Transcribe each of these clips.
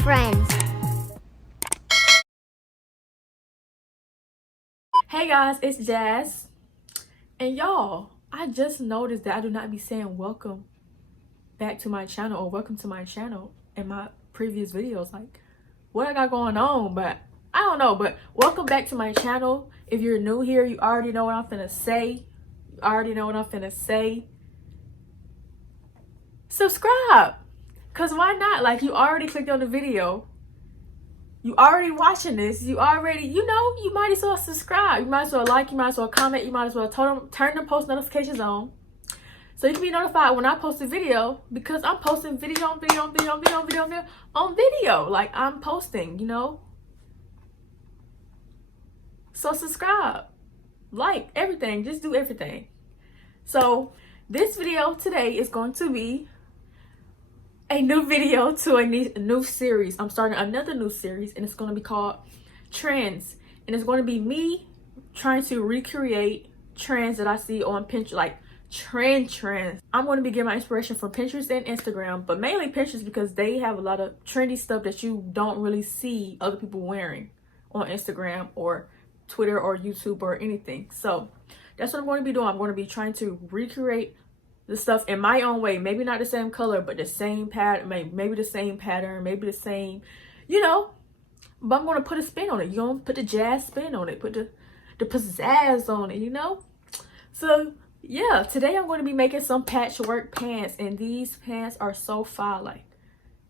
friends. Hey guys, it's Jazz. And y'all, I just noticed that I do not be saying welcome back to my channel or welcome to my channel in my previous videos. Like, what I got going on? But I don't know. But welcome back to my channel. If you're new here, you already know what I'm finna say. Subscribe. Cause why not? Like, you already clicked on the video. You already watching this. You already, you might as well subscribe. You might as well like, you might as well comment, you might as well turn the post notifications on. So you can be notified when I post a video, because I'm posting video on video. Like, I'm posting, So subscribe, like, everything. Just do everything. So this video today is going to be a new video to a new series. I'm starting another new series, and it's going to be called Trends. And it's going to be me trying to recreate trends that I see on Pinterest, like trends. I'm going to be getting my inspiration from Pinterest and Instagram, but mainly Pinterest because they have a lot of trendy stuff that you don't really see other people wearing on Instagram or Twitter or YouTube or anything. So that's what I'm going to be doing. I'm going to be trying to recreate the stuff in my own way. Maybe not the same color, but the same pattern, maybe the same pattern, maybe the same, but I'm going to put a spin on it. You're going to put the jazz spin on it, put the pizzazz on it, So yeah, today I'm going to be making some patchwork pants, and these pants are so fire. Like,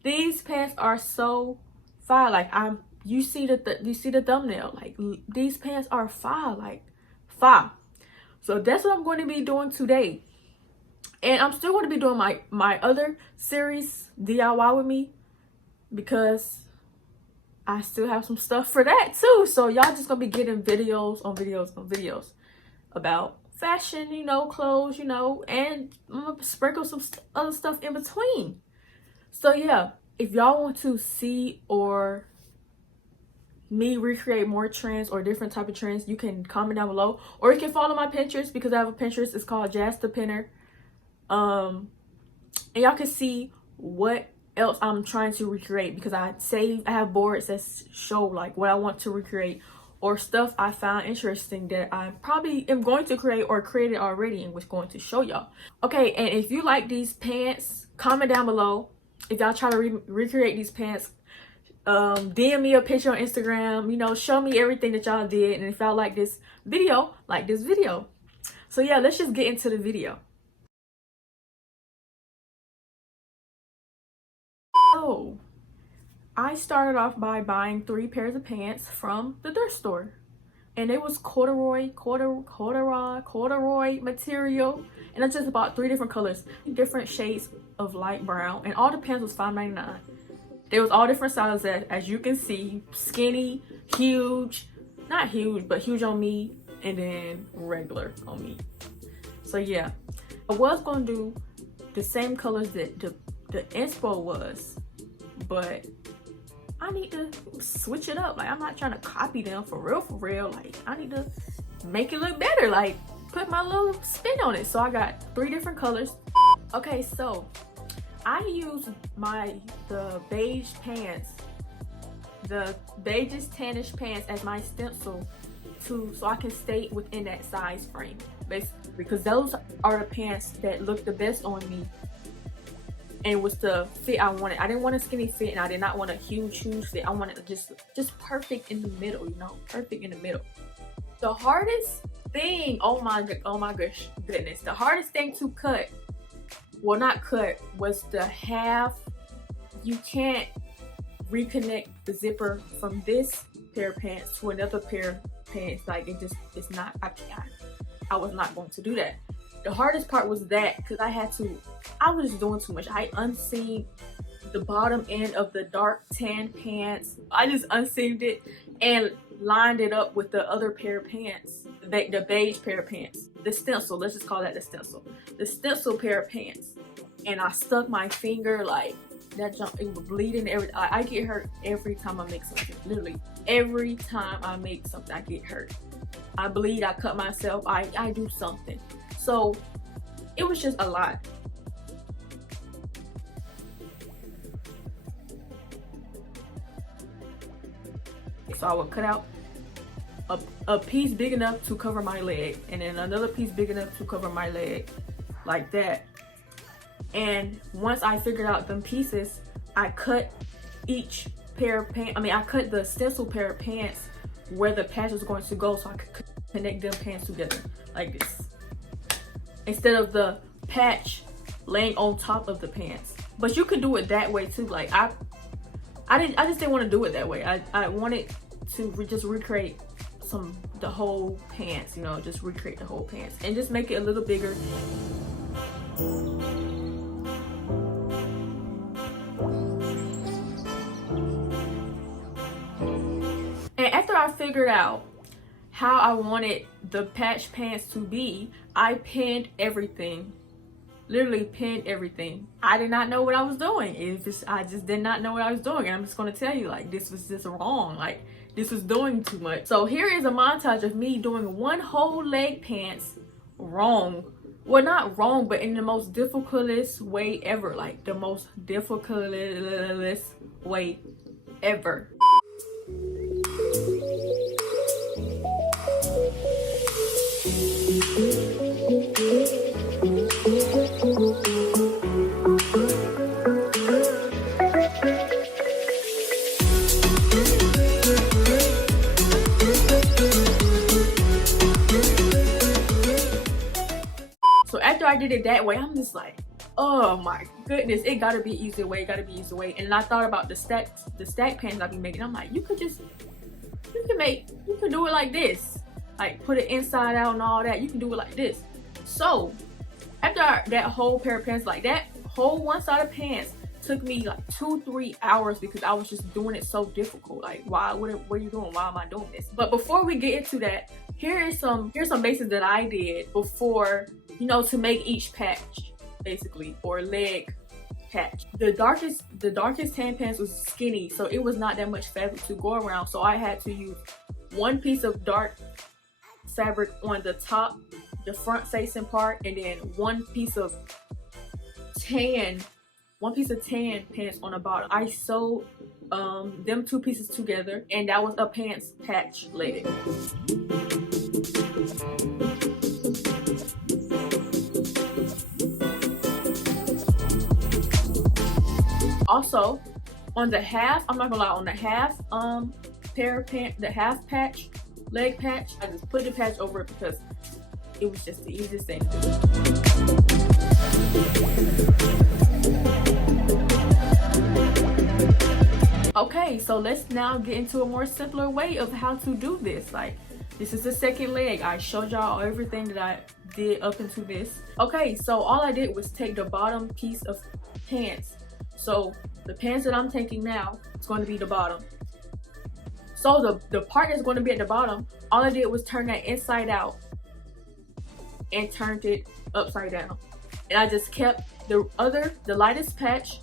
these pants are so fire. Like, you see the thumbnail. Like, these pants are fire, like fire. So that's what I'm going to be doing today. And I'm still going to be doing my other series, DIY with me, because I still have some stuff for that too. So y'all just going to be getting videos on videos about fashion, clothes, and I'm going to sprinkle some other stuff in between. So yeah, if y'all want to see or me recreate more trends or different type of trends, you can comment down below, or you can follow my Pinterest, because I have a Pinterest. It's called Jazz the Pinner. And y'all can see what else I'm trying to recreate, because I have boards that show like what I want to recreate or stuff I found interesting that I probably am going to create or created already and was going to show y'all. Okay, and if you like these pants, comment down below. If y'all try to recreate these pants, DM me a picture on Instagram, show me everything that y'all did. And if y'all like this video, So yeah, let's just get into the video. So I started off by buying 3 pairs of pants from the thrift store, and it was corduroy material, and I just bought 3 different colors, different shades of light brown, and all the pants was $5.99. They was all different sizes, as you can see: skinny, huge, not huge, but huge on me, and then regular on me. So yeah, I was gonna do the same colors that the inspo was, but I need to switch it up. Like, I'm not trying to copy them for real. Like, I need to make it look better, like put my little spin on it. So I got 3 different colors. Okay, so I use the beige pants, the beigeish tannish pants as my stencil so I can stay within that size frame, basically, because those are the pants that look the best on me and was the fit I wanted. I didn't want a skinny fit, and I did not want a huge fit. I wanted just perfect in the middle, perfect in the middle. The hardest thing, oh my goodness, the hardest thing to cut, well, not cut, was the half. You can't reconnect the zipper from this pair of pants to another pair of pants. Like, it's not, I was not going to do that. The hardest part was that, because I was just doing too much. I unseamed the bottom end of the dark tan pants. I just unseamed it and lined it up with the other pair of pants, the beige pair of pants, the stencil. Let's just call that the stencil pair of pants. And I stuck my finger, like, that jump, it was bleeding. I get hurt every time I make something. Literally every time I make something, I get hurt. I bleed, I cut myself, I do something. So it was just a lot. So I would cut out a piece big enough to cover my leg, and then another piece big enough to cover my leg, like that. And once I figured out them pieces, I cut each pair of pants, I cut the stencil pair of pants where the patch was going to go, so I could connect them pants together like this, instead of the patch laying on top of the pants. But you could do it that way too. Like I just didn't want to do it that way. I wanted to just recreate the whole pants, you know, just recreate the whole pants and just make it a little bigger. And after I figured out how I wanted the patch pants to be, I pinned everything. Literally pinned everything. I did not know what I was doing. I just did not know what I was doing. And I'm just gonna tell you, like, this was just wrong. Like, this was doing too much. So here is a montage of me doing one whole leg pants wrong. Well, not wrong, but in the most difficultest way ever. Like, the most difficultest way ever. So after I did it that way, I'm just like, oh my goodness, it gotta be easier way, And I thought about the stack pants I be making. I'm like, you could do it like this. Like, put it inside out and all that. You can do it like this. So after that whole pair of pants, like that whole one side of pants took me like 2-3 hours because I was just doing it so difficult. Like, why? What are you doing? Why am I doing this? But before we get into that, here's some basics that I did before, you know, to make each patch, basically, or leg patch. The darkest tan pants was skinny, so it was not that much fabric to go around. So I had to use one piece of dark fabric on the top, the front facing part, and then one piece of tan pants on the bottom. I sewed them two pieces together, and that was a pants patch leg. Also, on the half, I'm not gonna lie, on the half pair of pants, the half patch, leg patch, I just put the patch over it because it was just the easiest thing to do. Okay, so let's now get into a more simpler way of how to do this. Like, this is the second leg. I showed y'all everything that I did up into this. Okay, so all I did was take the bottom piece of pants. So the pants that I'm taking now is going to be the bottom. So the part that's going to be at the bottom, all I did was turn that inside out and turned it upside down. And I just kept the lightest patch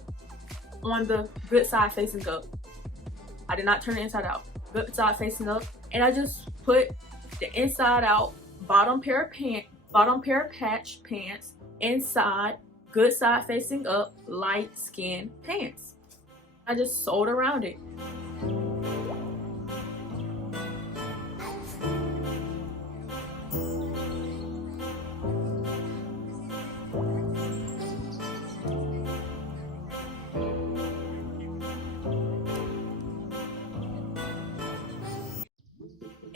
on the good side facing up. I did not turn it inside out. Good side facing up. And I just put the inside out bottom pair of patch pants inside good side facing up light skin pants. I just sewed around it.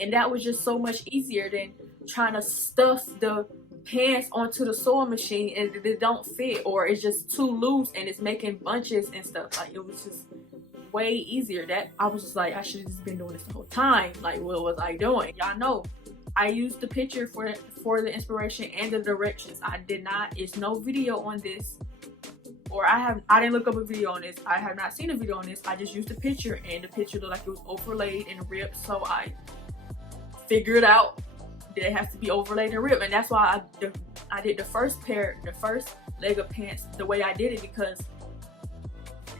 And that was just so much easier than trying to stuff the pants onto the sewing machine and it don't fit, or it's just too loose and it's making bunches and stuff. Like, it was just way easier. That I was just like, I should have just been doing this the whole time. Like, what was I doing? Y'all know I used the picture for the inspiration and the directions. I did not, it's no video on this, or I didn't look up a video on this. I have not seen a video on this. I just used the picture, and the picture looked like it was overlaid and ripped, so I figured out that it has to be overlaid and ripped. And that's why I did the first leg of pants the way I did it, because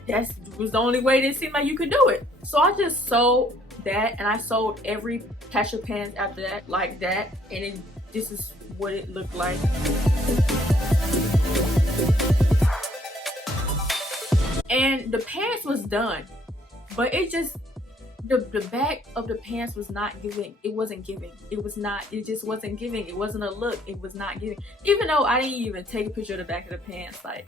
that was the only way that it seemed like you could do it. So I just sewed that, and I sewed every patch of pants after that like that, and this is what it looked like. And the pants was done, but it just the back of the pants was not giving. It wasn't giving. It was not, it just wasn't giving. It wasn't a look. It was not giving. Even though I didn't even take a picture of the back of the pants, like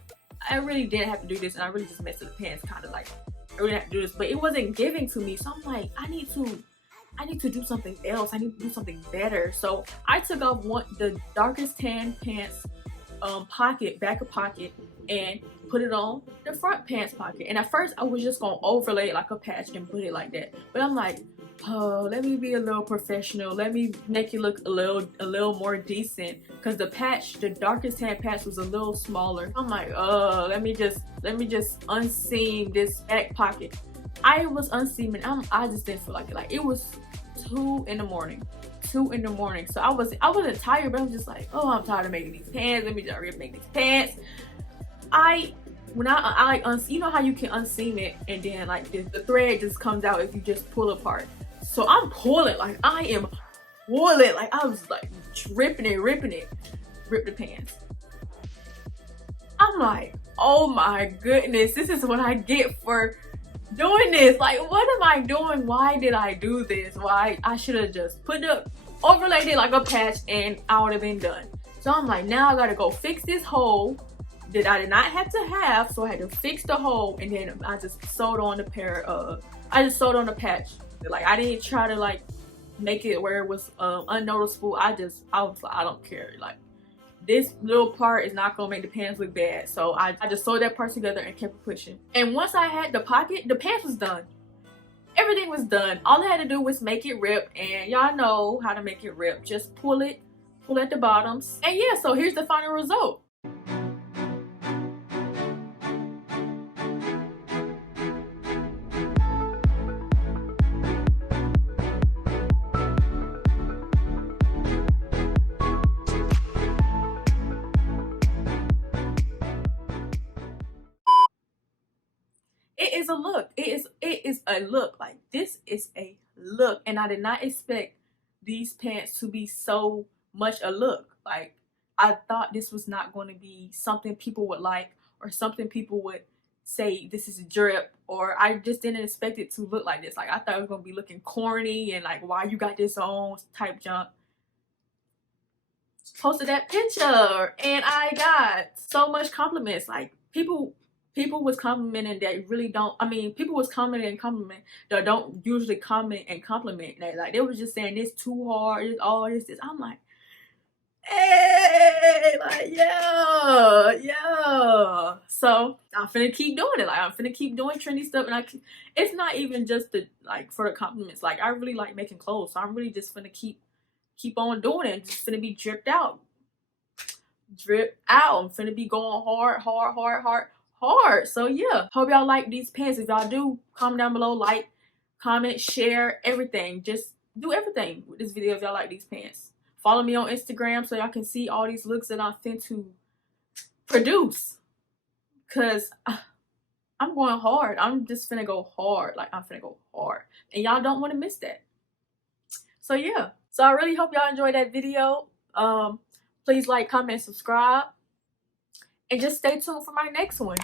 I really didn't have to do this, and I really just messed with the pants, kind of like I really have to do this, but it wasn't giving to me. So I'm like, I need to do something else. I need to do something better. So I took off the darkest tan pants pocket, back of pocket, and put it on the front pants pocket. And at first I was just gonna overlay it like a patch and put it like that, but I'm like, oh, let me be a little professional, let me make it look a little more decent, because the patch, the darkest tan patch, was a little smaller. I'm like, oh, let me just unseam this back pocket. I was unseaming. I just didn't feel like it. Like, it was 2 in the morning. 2 in the morning. So I wasn't tired, but I was just like, oh, I'm tired of making these pants. Let me just hurry up and make these pants. You know how you can unseam it and then like the thread just comes out if you just pull apart. So I'm pulling, like I am pulling, like I was like ripping it, rip the pants. I'm like, oh my goodness, this is what I get for doing this. Like, what am I doing? Why did I do this? Why? I should have just overlaid it like a patch and I would have been done. So I'm like, now I gotta go fix this hole that I did not have to have. So I had to fix the hole, and then I just sewed on I just sewed on the patch. Like, I didn't try to like make it where it was unnoticeable. I was like, I don't care. Like, this little part is not gonna make the pants look bad. So I just sewed that part together and kept pushing. And once I had the pocket, the pants was done. Everything was done. All I had to do was make it rip, and y'all know how to make it rip. Just pull at the bottoms. And yeah, so here's the final result. It is a look. It is a look. Like, this is a look, and I did not expect these pants to be so much a look. Like, I thought this was not going to be something people would like, or something people would say this is drip, or I just didn't expect it to look like this. Like, I thought it was going to be looking corny and like, why you got this on type junk. Posted that picture and I got so much compliments. Like, people was complimenting that really don't, I mean, people was commenting and compliment that don't usually comment and compliment. Like, they was just saying this too hard, this all this. I'm like, hey, like, yeah. So I'm finna keep doing it. Like, I'm finna keep doing trendy stuff, and it's not even just for the compliments. Like, I really like making clothes, so I'm really just finna keep on doing it. Just finna be dripped out. I'm finna be going hard. So yeah, hope y'all like these pants. If y'all do, comment down below, like, comment, share, everything. Just do everything with this video if y'all like these pants. Follow me on Instagram so y'all can see all these looks that I'm finna produce, because I'm going hard. I'm just finna go hard. Like, I'm finna go hard, and y'all don't want to miss that. So yeah, so I really hope y'all enjoyed that video. Please like, comment, subscribe, and just stay tuned for my next one.